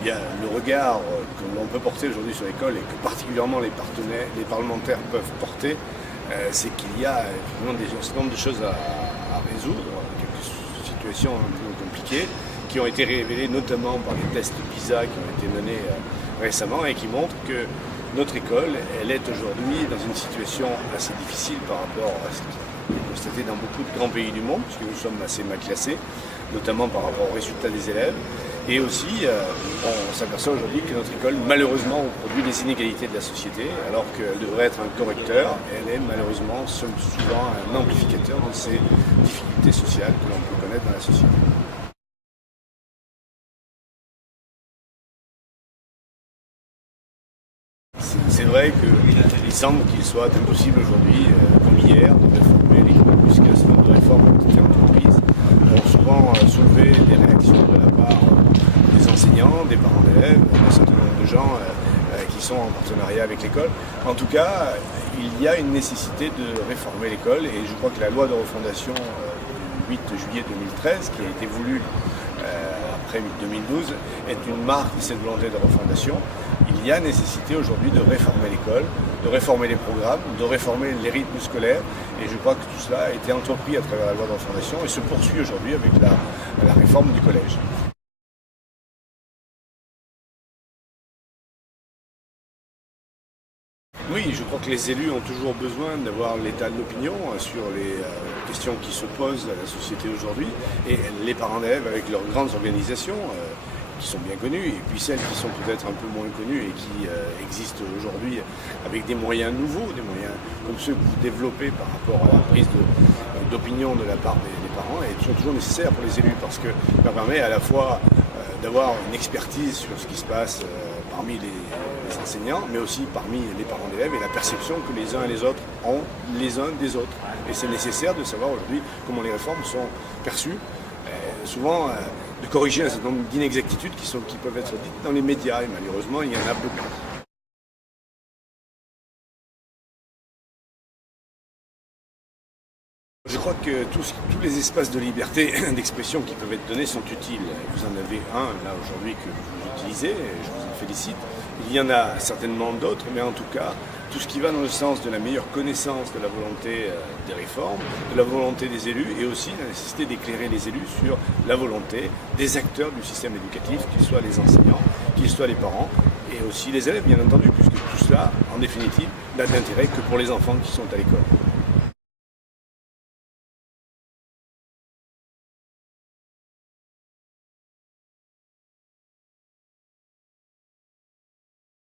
eh bien, le regard que l'on peut porter aujourd'hui sur l'école et que particulièrement les parlementaires peuvent porter, c'est qu'il y a un certain nombre de choses à résoudre, quelques situations un peu compliquées qui ont été révélées notamment par les tests PISA qui ont été menés récemment et qui montrent que notre école, elle est aujourd'hui dans une situation assez difficile par rapport à ce qui est constaté dans beaucoup de grands pays du monde, puisque nous sommes assez mal classés, notamment par rapport aux résultats des élèves. Et aussi, on s'aperçoit aujourd'hui que notre école, malheureusement, produit des inégalités de la société, alors qu'elle devrait être un correcteur. Elle est malheureusement souvent un amplificateur de ces difficultés sociales que l'on peut connaître dans la société. C'est vrai qu'il semble qu'il soit impossible aujourd'hui, comme hier, de réformer l'école, puisque ce nombre de réformes ont été entreprises ont souvent soulevé des réactions de la part des enseignants, des parents d'élèves, d'un certain nombre de gens qui sont en partenariat avec l'école. En tout cas, il y a une nécessité de réformer l'école et je crois que la loi de refondation du 8 juillet 2013, qui a été voulue après 2012, est une marque de cette volonté de refondation. Il y a nécessité aujourd'hui de réformer l'école, de réformer les programmes, de réformer les rythmes scolaires et je crois que tout cela a été entrepris à travers la loi de refondation et se poursuit aujourd'hui avec la réforme du collège. Oui, je crois que les élus ont toujours besoin d'avoir l'état de l'opinion sur les questions qui se posent à la société aujourd'hui et les parents d'élèves avec leurs grandes organisations qui sont bien connues et puis celles qui sont peut-être un peu moins connues et qui existent aujourd'hui avec des moyens nouveaux, des moyens comme ceux que vous développez par rapport à la prise d'opinion de la part des parents et sont toujours nécessaires pour les élus parce que ça permet à la fois d'avoir une expertise sur ce qui se passe parmi les enseignants, mais aussi parmi les parents d'élèves et la perception que les uns et les autres ont les uns des autres. Et c'est nécessaire de savoir aujourd'hui comment les réformes sont perçues, souvent de corriger un certain nombre d'inexactitudes qui peuvent être dites dans les médias, et malheureusement il y en a beaucoup. Je crois que tous les espaces de liberté d'expression qui peuvent être donnés sont utiles. Vous en avez un là aujourd'hui que vous utilisez, et je vous en félicite. Il y en a certainement d'autres, mais en tout cas, tout ce qui va dans le sens de la meilleure connaissance de la volonté des réformes, de la volonté des élus, et aussi la nécessité d'éclairer les élus sur la volonté des acteurs du système éducatif, qu'ils soient les enseignants, qu'ils soient les parents, et aussi les élèves, bien entendu, puisque tout cela, en définitive, n'a d'intérêt que pour les enfants qui sont à l'école.